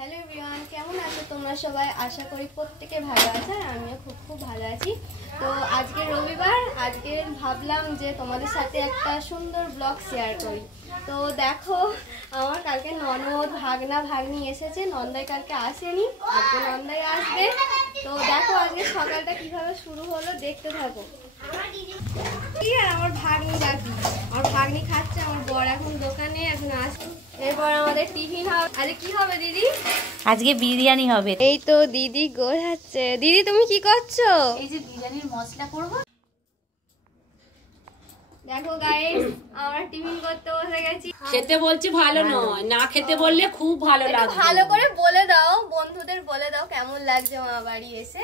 Hello everyone, কেমন আছো তোমরা সবাই? আশা করি প্রত্যেকে ভালো আছে আর আমিও খুব ভালো আছি। তো আজকে রবিবার, আজকে ভাবলাম যে তোমাদের সাথে একটা সুন্দর ব্লগ শেয়ার করি। তো দেখো, আমার কালকে ননদ ভাগনা ভাগ্নি এসেছে, নন্দাই কালকে আসেনি, আজকে নন্দাই আসবে। তো দেখো আজকে সকালটা কিভাবে শুরু হলো, দেখতে থাকো। আর আমার ভাগ্নি ডাকি, আমার ভাগ্নি খাচ্ছে, আমার বর এখন দোকানে, এখন আসবে। এরপর আমাদের টিফিন হবে। আজকে কি হবে দিদি? আজকে বিরিয়ানি হবে। এই তো দিদি গোছাচ্ছে। দিদি তুমি কি করছো? এই যে বিরিয়ানির মশলা করব। দেখো গাইস, আমরা টিফিন করতে বসে গেছি। খেতে বলছি ভালো নয়, না খেতে বললে খুব ভালো লাগবে। ভালো করে বলে দাও, বন্ধুদের বলে দাও কেমন লাগছে মা বাড়ি এসে।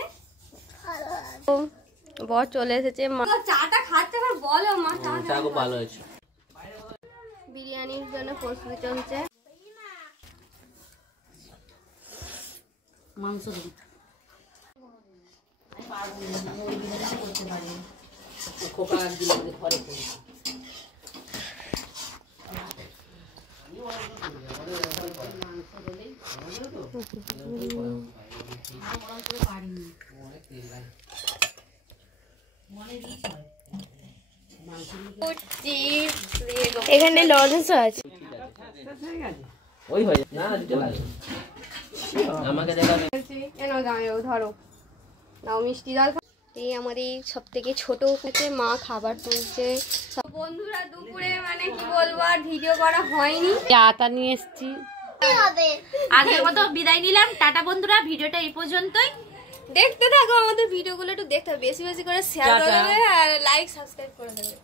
বর চলে এসেছে, মা চাটা খাচ্ছে, বলো মা চা খুব ভালো হয়েছে। বিরিয়ানির জন্য প্রস্তুতি চলছে। মাংস দিই করতে পারি খোকা দিলে ঘরে করি। এখানে লজেন্স আছে। ওই ভাই না দিতে লাগে আমাকে দেখাবে। এনো দাঁড়াও, ধরো নাও মিষ্টি ডাল। এই আমাদের সব থেকে ছোট মা খাবার তুলছে। বন্ধুরা দুপুরে মানে কি বলবো, আর ভিডিও করা হয়নি। আটা নিয়ে এসেছি। আজকের মতো বিদায় নিলাম, টাটা বন্ধুরা। ভিডিওটা এই পর্যন্তই। দেখতে থাকো আমাদের ভিডিওগুলো, একটু দেখতে হবে, বেশি বেশি করে শেয়ার করে দেবে আর লাইক সাবস্ক্রাইব করে দেবে।